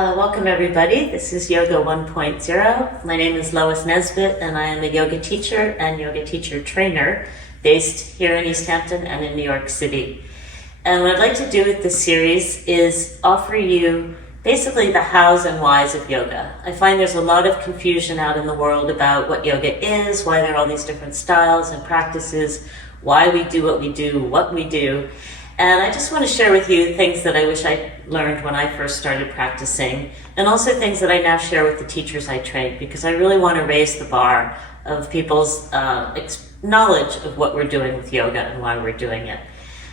Welcome everybody. This is Yoga 1.0. My name is Lois Nesbitt and I am a yoga teacher and yoga teacher trainer based here in East Hampton and in New York City. And what I'd like to do with this series is offer you basically the hows and whys of yoga. I find there's a lot of confusion out in the world about what yoga is, why there are all these different styles and practices, why we do what we do, what we do. And I just want to share with you things that I wish I learned when I first started practicing, and also things that I now share with the teachers I train, because I really want to raise the bar of people's knowledge of what we're doing with yoga and why we're doing it.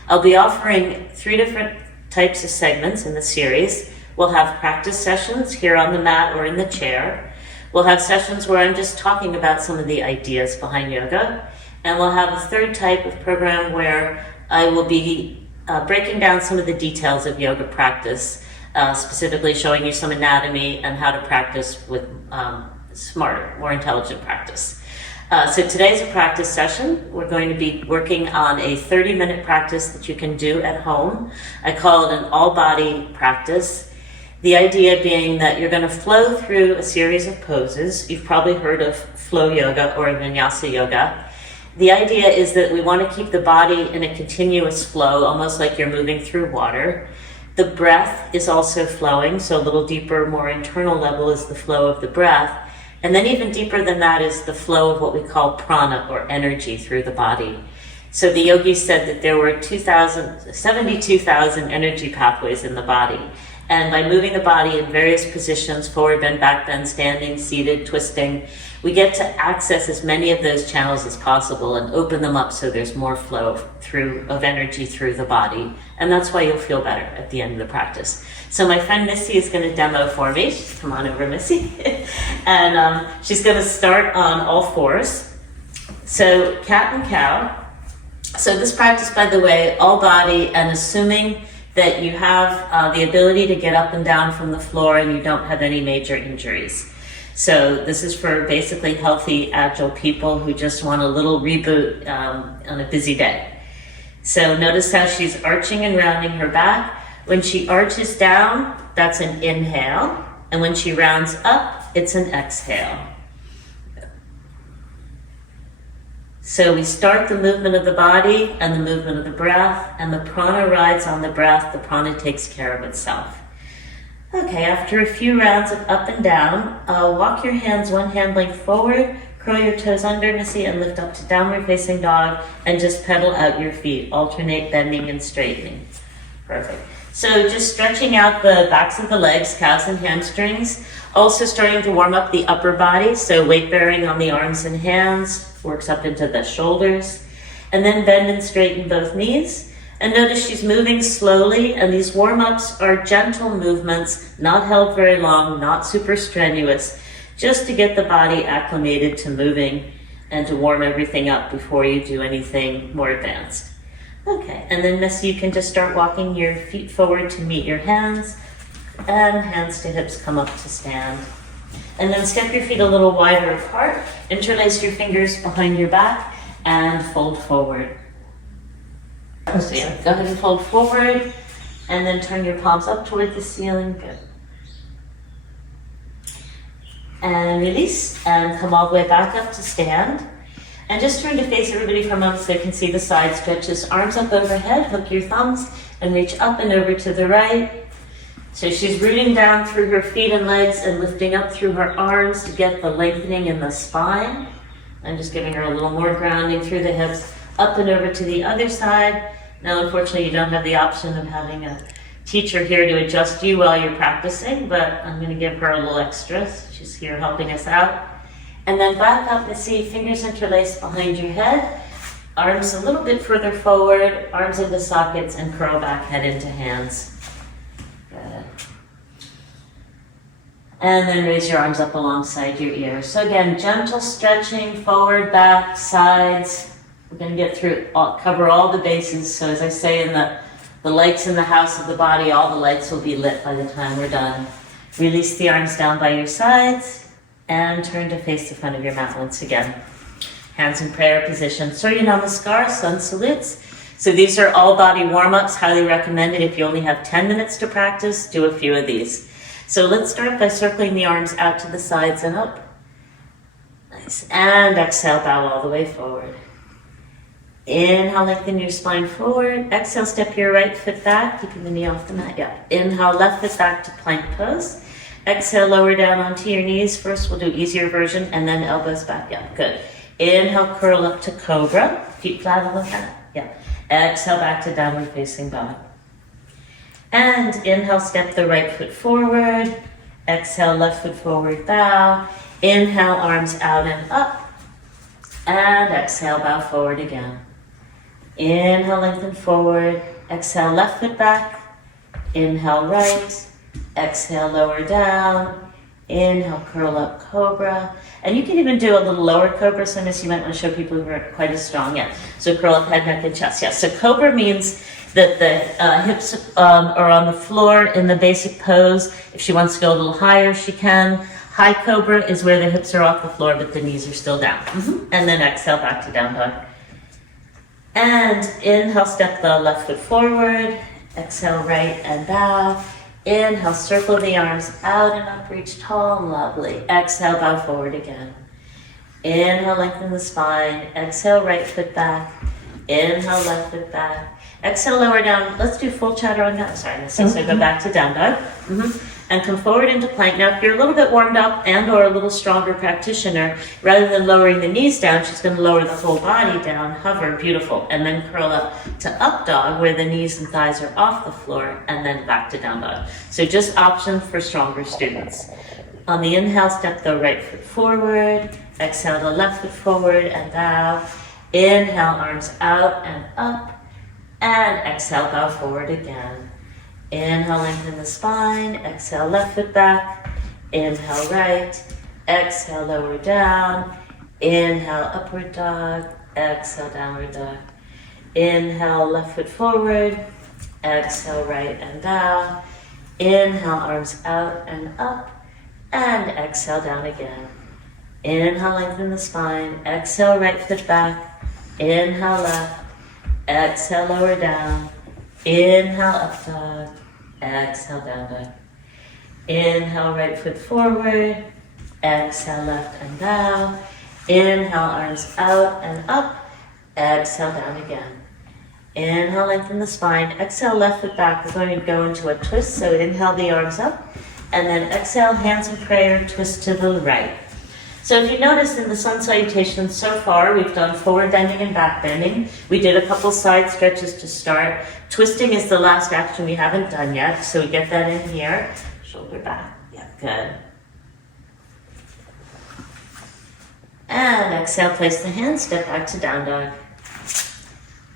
I'll be offering 3 different types of segments in the series. We'll have practice sessions here on the mat or in the chair. We'll have sessions where I'm just talking about some of the ideas behind yoga. And we'll have a 3rd type of program where I will be breaking down some of the details of yoga practice, specifically showing you some anatomy and how to practice with smarter, more intelligent practice. So today's a practice session. We're going to be working on a 30-minute practice that you can do at home. I call it an all-body practice. The idea being that you're going to flow through a series of poses. You've probably heard of flow yoga or vinyasa yoga. The idea is that we want to keep the body in a continuous flow, almost like you're moving through water. The breath is also flowing, so a little deeper, more internal level is the flow of the breath. And then even deeper than that is the flow of what we call prana, or energy, through the body. So the yogis said that there were 72,000 energy pathways in the body. And by moving the body in various positions, forward bend, back bend, standing, seated, twisting, we get to access as many of those channels as possible and open them up so there's more flow of energy through the body. And that's why you'll feel better at the end of the practice. So my friend Missy is going to demo for me. Come on over, Missy. And she's going to start on all fours. So cat and cow. So this practice, by the way, all body, and assuming that you have the ability to get up and down from the floor and you don't have any major injuries. So this is for basically healthy, agile people who just want a little reboot on a busy day. So notice how she's arching and rounding her back. When she arches down, that's an inhale. And when she rounds up, it's an exhale. So we start the movement of the body and the movement of the breath, and the prana rides on the breath. The prana takes care of itself. Okay, after a few rounds of up and down, walk your hands one hand length forward, curl your toes under, Missy, and lift up to downward facing dog, and just pedal out your feet. Alternate bending and straightening. Perfect. So just stretching out the backs of the legs, calves and hamstrings. Also starting to warm up the upper body, so weight bearing on the arms and hands, works up into the shoulders. And then bend and straighten both knees. And notice she's moving slowly, and these warm-ups are gentle movements, not held very long, not super strenuous, just to get the body acclimated to moving and to warm everything up before you do anything more advanced. Okay, and then Missy, you can just start walking your feet forward to meet your hands, and hands to hips come up to stand. And then step your feet a little wider apart, interlace your fingers behind your back, and fold forward. So yeah, go ahead and fold forward, and then turn your palms up toward the ceiling. Good. And release, and come all the way back up to stand. And just turn to face everybody for a moment so you can see the side stretches. Arms up overhead, hook your thumbs, and reach up and over to the right. So she's rooting down through her feet and legs and lifting up through her arms to get the lengthening in the spine. I'm just giving her a little more grounding through the hips, up and over to the other side. Now, unfortunately, you don't have the option of having a teacher here to adjust you while you're practicing, but I'm going to give her a little extra. She's here helping us out. And then back up, Missy, fingers interlaced behind your head, arms a little bit further forward, arms into sockets, and curl back, head into hands. Good. And then raise your arms up alongside your ears. So again, gentle stretching, forward, back, sides. We're going to get through, cover all the bases. So as I say in the lights in the house of the body, all the lights will be lit by the time we're done. Release the arms down by your sides and turn to face the front of your mat once again. Hands in prayer position. Surya Namaskar, sun salutes. So these are all body warm-ups, highly recommended. If you only have 10 minutes to practice, do a few of these. So let's start by circling the arms out to the sides and up. Nice. And exhale, bow all the way forward. Inhale, lengthen your spine forward. Exhale, step your right foot back, keeping the knee off the mat. Yeah. Inhale, left foot back to plank pose. Exhale, lower down onto your knees. First, we'll do easier version, and then elbows back. Yeah, good. Inhale, curl up to cobra. Feet flat on the mat. Yeah. Exhale, back to downward facing dog. And inhale, step the right foot forward. Exhale, left foot forward, bow. Inhale, arms out and up. And exhale, bow forward again. Inhale, lengthen forward. Exhale, left foot back. Inhale, right. Exhale, lower down. Inhale, curl up, cobra. And you can even do a little lower cobra. Sometimes you might want to show people who aren't quite as strong yet. So curl up, head, neck, and chest. Yeah, so cobra means that the hips are on the floor in the basic pose. If she wants to go a little higher, she can. High cobra is where the hips are off the floor, but the knees are still down. And then exhale, back to down dog. And inhale, step the left foot forward. Exhale, right and bow. Inhale, circle the arms out and up, reach tall and lovely. Exhale, bow forward again. Inhale, lengthen the spine. Exhale, right foot back. Inhale, left foot back. Exhale, lower down. Let's do full chaturanga. Sorry, so go back to down dog. And come forward into plank. Now, if you're a little bit warmed up and or a little stronger practitioner, rather than lowering the knees down, she's going to lower the whole body down, hover, beautiful, and then curl up to up dog, where the knees and thighs are off the floor, and then back to down dog. So just option for stronger students. On the inhale, step the right foot forward. Exhale, the left foot forward and bow. Inhale, arms out and up. And exhale, bow forward again. Inhale, lengthen the spine. Exhale, left foot back. Inhale, right. Exhale, lower down. Inhale, upward dog. Exhale, downward dog. Inhale, left foot forward. Exhale, right and bow. Inhale, arms out and up. And exhale, down again. Inhale, lengthen the spine. Exhale, right foot back. Inhale, left. Exhale, lower down. Inhale, up dog. Exhale, down dog. Inhale, right foot forward. Exhale, left and bow. Inhale, arms out and up. Exhale, down again. Inhale, lengthen the spine. Exhale, left foot back. We're going to go into a twist. So inhale the arms up. And then exhale, hands in prayer, twist to the right. So if you notice in the sun salutation so far, we've done forward bending and back bending. We did a couple side stretches to start. Twisting is the last action we haven't done yet, so we get that in here. Shoulder back, yeah, good. And exhale, place the hands, step back to down dog.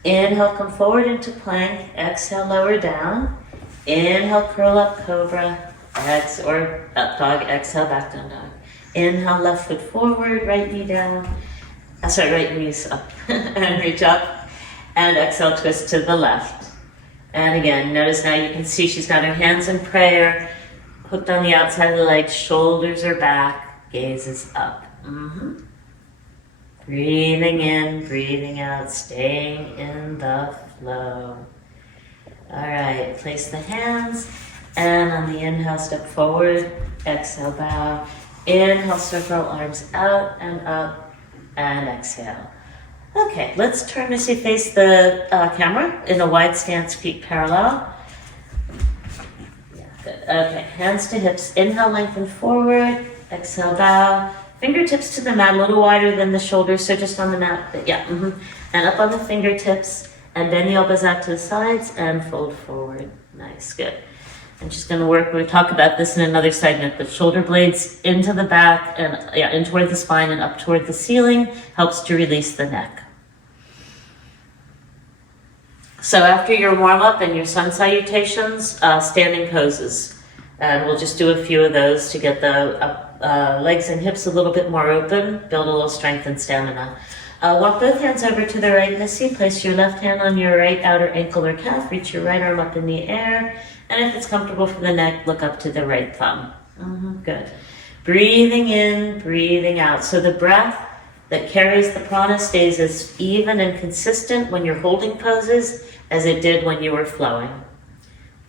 Inhale, come forward into plank. Exhale, lower down. Inhale, curl up, cobra. Or up dog, exhale, back down dog. Inhale, left foot forward, right knee down. Right knee's up. And reach up. And exhale, twist to the left. And again, notice now you can see she's got her hands in prayer, hooked on the outside of the legs, shoulders are back, gaze is up. Breathing in, breathing out, staying in the flow. All right, place the hands. And on the inhale, step forward. Exhale, bow. Inhale, circle, arms out and up, and exhale. Okay, let's turn Missy face the camera in a wide stance, feet parallel. Yeah, good. Okay, hands to hips. Inhale, lengthen forward. Exhale, bow. Fingertips to the mat, a little wider than the shoulders, so just on the mat. Yeah, and up on the fingertips, and bend the elbows out to the sides, and fold forward. Nice, good. I'm just going to work, we'll talk about this in another segment, but shoulder blades into the back and in toward the spine and up toward the ceiling helps to release the neck. So after your warm-up and your sun salutations, standing poses. And we'll just do a few of those to get the legs and hips a little bit more open, build a little strength and stamina. Walk both hands over to the right, Missy. Place your left hand on your right outer ankle or calf. Reach your right arm up in the air. And if it's comfortable for the neck, look up to the right thumb. Good. Breathing in, breathing out. So the breath that carries the prana stays as even and consistent when you're holding poses as it did when you were flowing.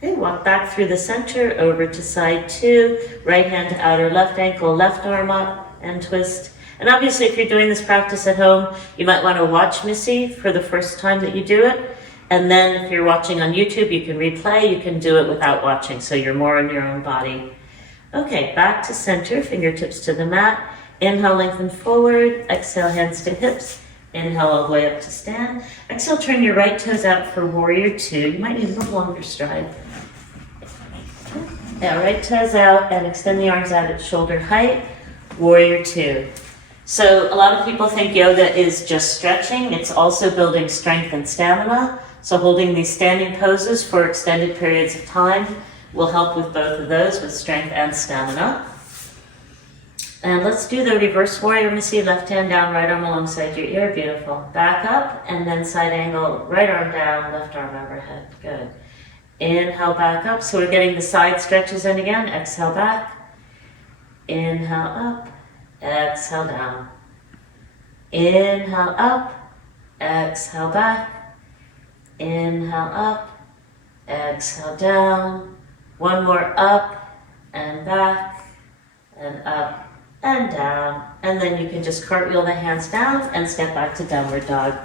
Okay, walk back through the center, over to side 2, right hand to outer left ankle, left arm up, and twist. And obviously, if you're doing this practice at home, you might want to watch Missy for the first time that you do it. And then if you're watching on YouTube, you can replay, you can do it without watching, so you're more in your own body. Okay, back to center, fingertips to the mat. Inhale, lengthen forward, exhale, hands to hips. Inhale all the way up to stand. Exhale, turn your right toes out for warrior 2. You might need a little longer stride. Yeah, right toes out and extend the arms out at shoulder height, warrior 2. So a lot of people think yoga is just stretching. It's also building strength and stamina. So holding these standing poses for extended periods of time will help with both of those, with strength and stamina. And let's do the reverse warrior, Missy. Left hand down, right arm alongside your ear. Beautiful. Back up and then side angle, right arm down, left arm overhead. Good. Inhale, back up. So we're getting the side stretches in again. Exhale, back. Inhale, up. Exhale, down. Inhale, up. Exhale, back. Inhale, up. Exhale, down. One more, up and back and up and down. And then you can just cartwheel the hands down and step back to downward dog.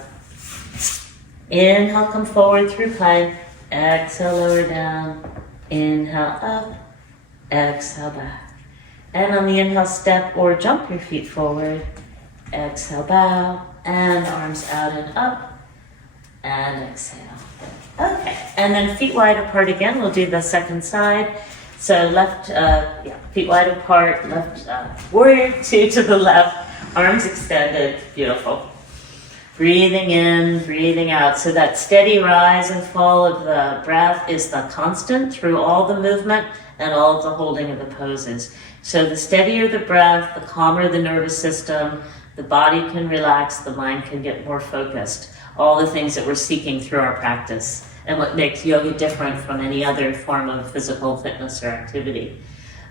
Inhale, come forward through plank. Exhale, lower down. Inhale, up. Exhale, back. And on the inhale, step or jump your feet forward. Exhale, bow. And arms out and up. And exhale. Okay. And then feet wide apart again. We'll do the second side. So left, feet wide apart. Left, warrior 2 to the left. Arms extended. Beautiful. Breathing in, breathing out. So that steady rise and fall of the breath is the constant through all the movement and all of the holding of the poses. So the steadier the breath, the calmer the nervous system, the body can relax, the mind can get more focused. All the things that we're seeking through our practice and what makes yoga different from any other form of physical fitness or activity.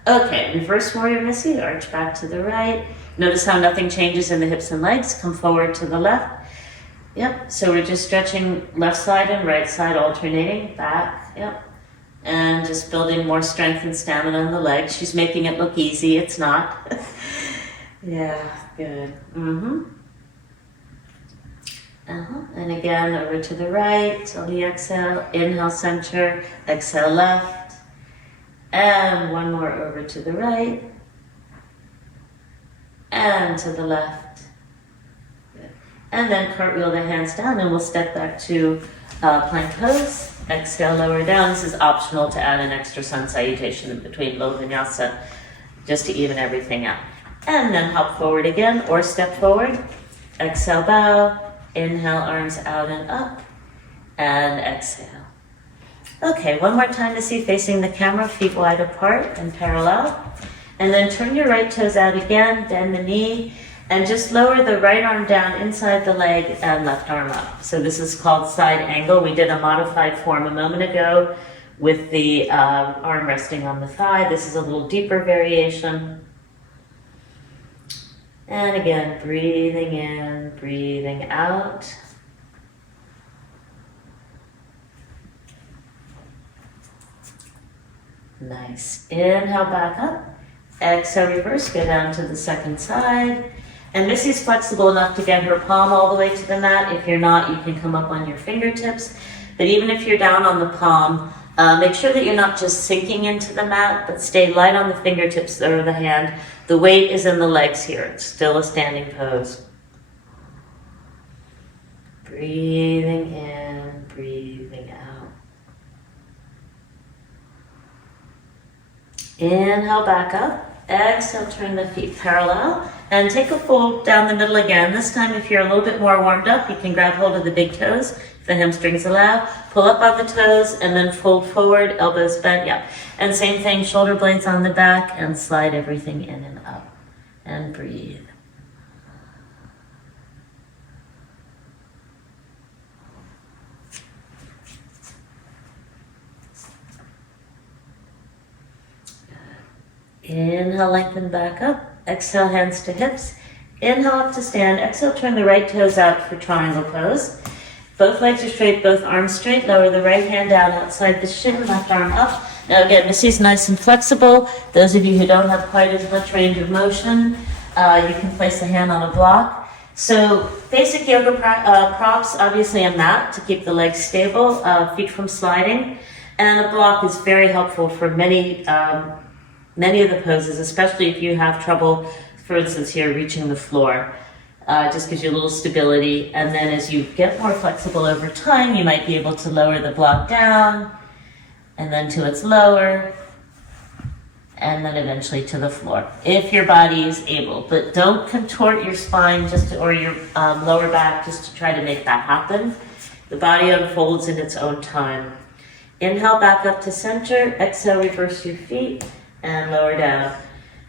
Okay, reverse warrior, Missy, arch back to the right. Notice how nothing changes in the hips and legs. Come forward to the left. Yep, so we're just stretching left side and right side, alternating, back, yep. And just building more strength and stamina in the legs. She's making it look easy, it's not. Yeah, good. And again, over to the right, till the exhale. Inhale, center, exhale, left. And one more over to the right. And to the left. And then cartwheel the hands down and we'll step back to plank pose. Exhale, lower down. This is optional to add an extra sun salutation in between low vinyasa, just to even everything out. And then hop forward again or step forward. Exhale, bow. Inhale, arms out and up. And exhale. Okay, one more time to see facing the camera, feet wide apart and parallel. And then turn your right toes out again, bend the knee. And just lower the right arm down inside the leg and left arm up. So this is called side angle. We did a modified form a moment ago with the arm resting on the thigh. This is a little deeper variation. And again, breathing in, breathing out. Nice. Inhale, back up. Exhale, reverse, go down to the second side. And Missy's flexible enough to get her palm all the way to the mat. If you're not, you can come up on your fingertips. But even if you're down on the palm, make sure that you're not just sinking into the mat, but stay light on the fingertips or the hand. The weight is in the legs here. It's still a standing pose. Breathing in, breathing out. Inhale, back up. Exhale, turn the feet parallel. And take a fold down the middle again. This time, if you're a little bit more warmed up, you can grab hold of the big toes, if the hamstrings allow. Pull up on the toes and then fold forward, elbows bent, yeah. And same thing, shoulder blades on the back and slide everything in and up. And breathe. Inhale, lengthen back up. Exhale, hands to hips. Inhale up to stand. Exhale, turn the right toes out for triangle pose. Both legs are straight, both arms straight. Lower the right hand down outside the shin, left arm up. Now again, Missy's nice and flexible. Those of you who don't have quite as much range of motion, you can place the hand on a block. So basic yoga props, obviously a mat to keep the legs stable, feet from sliding. And a block is very helpful for many of the poses, especially if you have trouble, for instance here, reaching the floor. Just gives you a little stability. And then as you get more flexible over time, you might be able to lower the block down, and then to its lower, and then eventually to the floor, if your body is able. But don't contort your spine or your lower back just to try to make that happen. The body unfolds in its own time. Inhale, back up to center. Exhale, reverse your feet and lower down.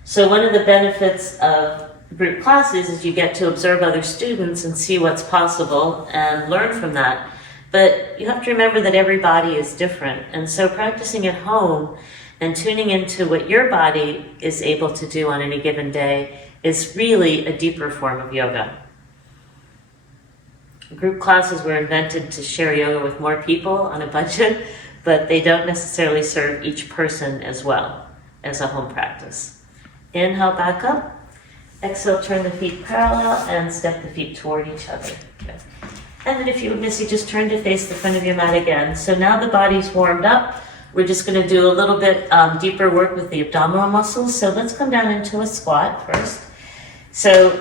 So one of the benefits of group classes is you get to observe other students and see what's possible and learn from that. But you have to remember that every body is different. And so practicing at home and tuning into what your body is able to do on any given day is really a deeper form of yoga. Group classes were invented to share yoga with more people on a budget, but they don't necessarily serve each person as well as a home practice. Inhale, back up. Exhale, turn the feet parallel and step the feet toward each other. Good. And then if you would, Missy, just turn to face the front of your mat again. So now the body's warmed up. We're just going to do a little bit deeper work with the abdominal muscles. So let's come down into a squat first. So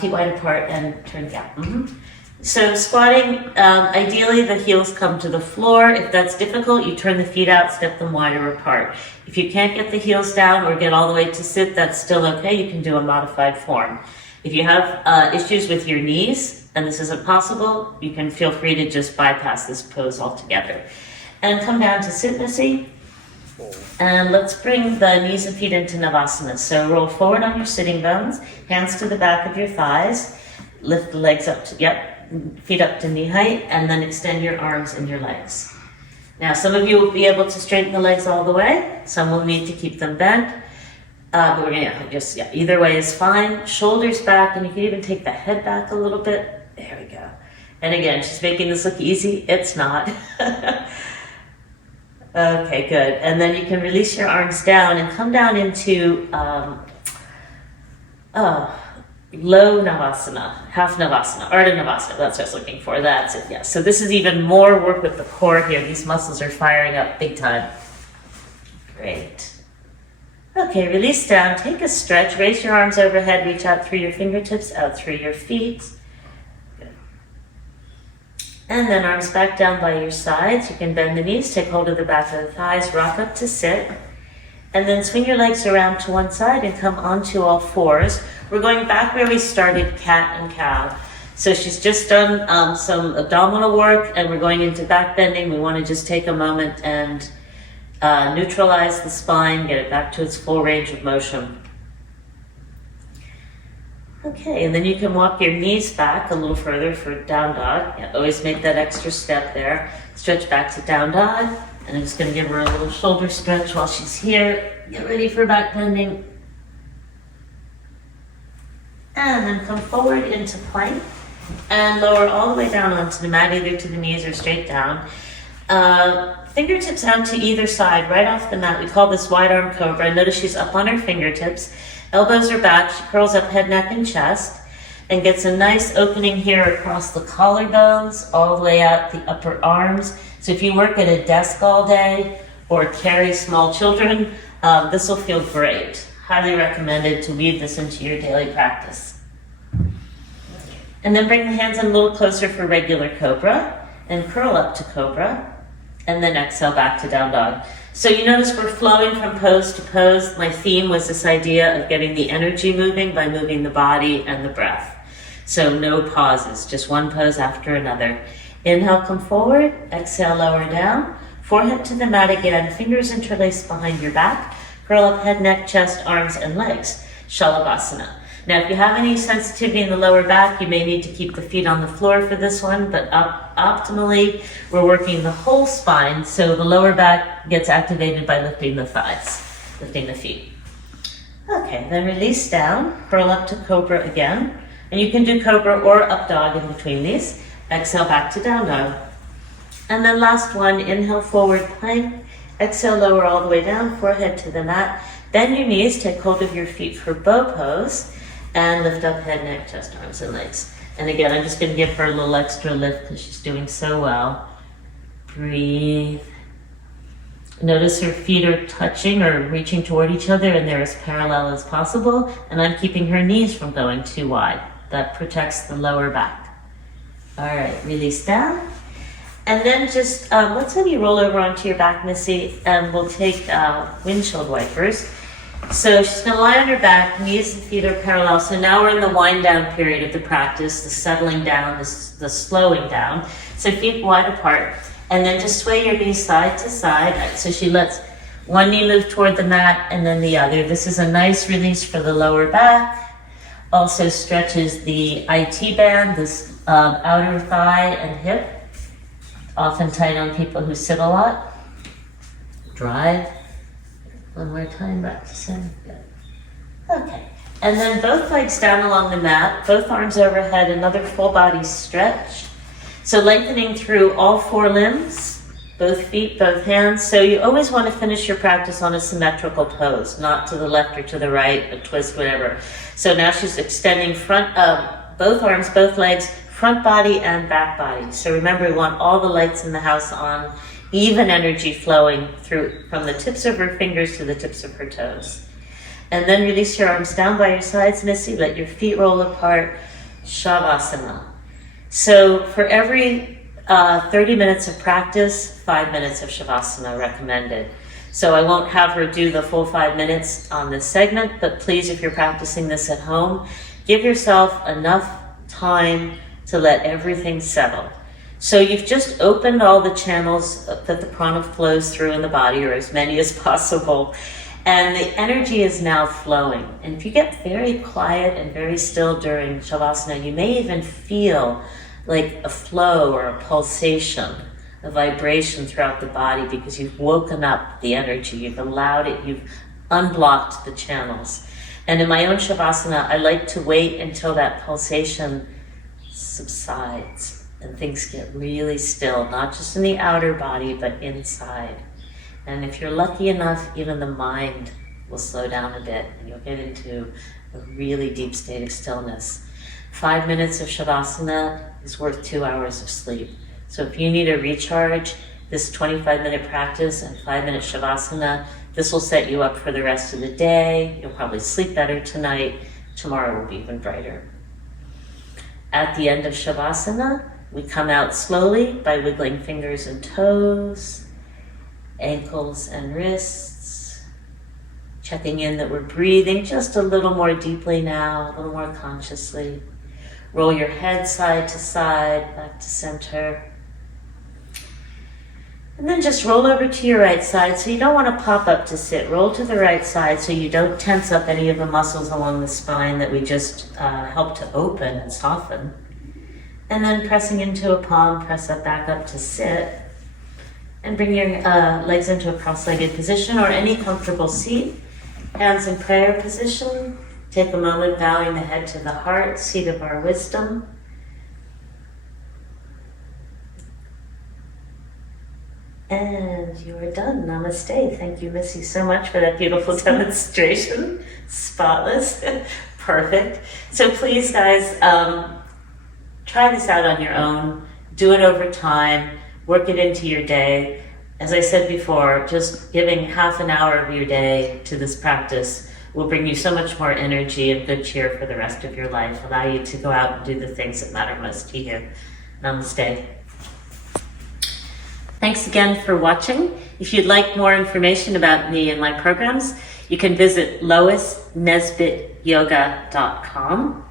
feet wide apart and turn down. So squatting, ideally the heels come to the floor. If that's difficult, you turn the feet out, step them wider apart. If you can't get the heels down or get all the way to sit, that's still okay. You can do a modified form. If you have issues with your knees and this isn't possible, you can feel free to just bypass this pose altogether. And come down to sit, Missy. And let's bring the knees and feet into Navasana. So roll forward on your sitting bones, hands to the back of your thighs, lift the legs up to, feet up to knee height, and then extend your arms and your legs. Now, some of you will be able to straighten the legs all the way. Some will need to keep them bent. But we're gonna either way is fine. Shoulders back, and you can even take the head back a little bit. There we go. And again, she's making this look easy. It's not. Okay, good. And then you can release your arms down and come down into low Navasana, half Navasana, Ardha Navasana. That's what I was looking for. That's it, yes. So this is even more work with the core here. These muscles are firing up big time. Great. Okay, release down. Take a stretch. Raise your arms overhead. Reach out through your fingertips, out through your feet. And then arms back down by your sides. You can bend the knees, take hold of the back of the thighs, rock up to sit. And then swing your legs around to one side and come onto all fours. We're going back where we started, cat and cow. So she's just done some abdominal work and we're going into back bending. We want to just take a moment and neutralize the spine, get it back to its full range of motion. Okay, and then you can walk your knees back a little further for down dog. Yeah, always make that extra step there. Stretch back to down dog. And I'm just going to give her a little shoulder stretch while she's here. Get ready for back bending. And then come forward into plank. And lower all the way down onto the mat, either to the knees or straight down. Fingertips out to either side, right off the mat. We call this wide arm cobra. Notice she's up on her fingertips. Elbows are back, she curls up head, neck, and chest, and gets a nice opening here across the collarbones, all the way out the upper arms. So if you work at a desk all day or carry small children, this will feel great. Highly recommended to weave this into your daily practice. And then bring the hands in a little closer for regular cobra, and curl up to cobra, and then exhale back to down dog. So you notice we're flowing from pose to pose. My theme was this idea of getting the energy moving by moving the body and the breath. So no pauses, just one pose after another. Inhale, come forward. Exhale, lower down. Forehead to the mat again. Fingers interlaced behind your back. Curl up head, neck, chest, arms, and legs. Shalabhasana. Now, if you have any sensitivity in the lower back, you may need to keep the feet on the floor for this one, but optimally, we're working the whole spine, so the lower back gets activated by lifting the thighs, lifting the feet. Okay, then release down, curl up to cobra again, and you can do cobra or up dog in between these, Exhale back to down dog. And then last one, inhale forward plank. Exhale, lower all the way down, forehead to the mat. Bend your knees, take hold of your feet for bow pose, and lift up head, neck, chest, arms, and legs. And again, I'm just going to give her a little extra lift because she's doing so well. Breathe. Notice her feet are touching or reaching toward each other, and they're as parallel as possible. And I'm keeping her knees from going too wide. That protects the lower back. All right, release down. And then just, let's have you roll over onto your back, Missy, and we'll take windshield wipers. So she's going to lie on her back, knees and feet are parallel. So now we're in the wind down period of the practice, the settling down, the slowing down. So feet wide apart. And then just sway your knees side to side. So she lets one knee move toward the mat and then the other. This is a nice release for the lower back. Also stretches the IT band, this outer thigh and hip. Often tight on people who sit a lot. Drive. One more time, back to center. Good. Okay. And then both legs down along the mat, both arms overhead, another full body stretch. So lengthening through all four limbs, both feet, both hands. So you always want to finish your practice on a symmetrical pose, not to the left or to the right, a twist, whatever. So now she's extending both arms, both legs, front body and back body. So remember, we want all the lights in the house on, even energy flowing through from the tips of her fingers to the tips of her toes. And then release your arms down by your sides, Missy. Let your feet roll apart. Shavasana. So for every 30 minutes of practice, 5 minutes of Shavasana recommended. So I won't have her do the full 5 minutes on this segment, but please, if you're practicing this at home, give yourself enough time to let everything settle. So you've just opened all the channels that the prana flows through in the body, or as many as possible, and the energy is now flowing. And if you get very quiet and very still during Shavasana, you may even feel like a flow or a pulsation, a vibration throughout the body, because you've woken up the energy, you've allowed it, you've unblocked the channels. And in my own Shavasana, I like to wait until that pulsation subsides and things get really still, not just in the outer body, but inside. And if you're lucky enough, even the mind will slow down a bit and you'll get into a really deep state of stillness. 5 minutes of Shavasana is worth 2 hours of sleep. So if you need a recharge, this 25-minute practice and 5-minute Shavasana, this will set you up for the rest of the day. You'll probably sleep better tonight. Tomorrow will be even brighter. At the end of Shavasana, we come out slowly by wiggling fingers and toes, ankles and wrists, checking in that we're breathing just a little more deeply now, a little more consciously. Roll your head side to side, back to center. And then just roll over to your right side. So you don't want to pop up to sit. Roll to the right side so you don't tense up any of the muscles along the spine that we just help to open and soften. And then pressing into a palm, press up back up to sit. And bring your legs into a cross-legged position or any comfortable seat. Hands in prayer position. Take a moment bowing the head to the heart, seat of our wisdom. And you are done. Namaste. Thank you, Missy, so much for that beautiful demonstration. Spotless. Perfect. So please, guys, try this out on your own. Do it over time. Work it into your day. As I said before, just giving half an hour of your day to this practice will bring you so much more energy and good cheer for the rest of your life, allow you to go out and do the things that matter most to you. Namaste. Thanks again for watching. If you'd like more information about me and my programs, you can visit loisnesbittyoga.com.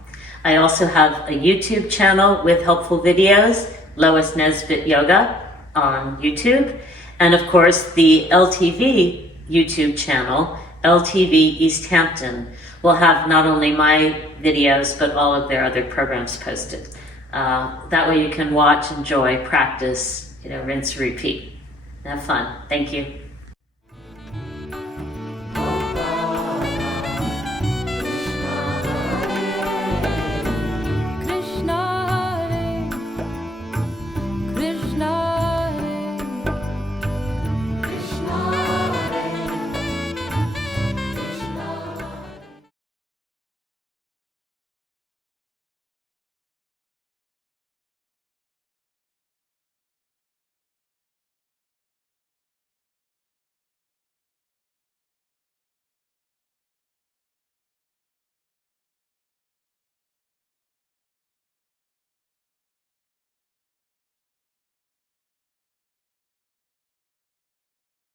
I also have a YouTube channel with helpful videos, Lois Nesbitt Yoga on YouTube. And of course, the LTV YouTube channel, LTV East Hampton, will have not only my videos, but all of their other programs posted. That way you can watch, enjoy, practice, rinse, repeat. Have fun. Thank you.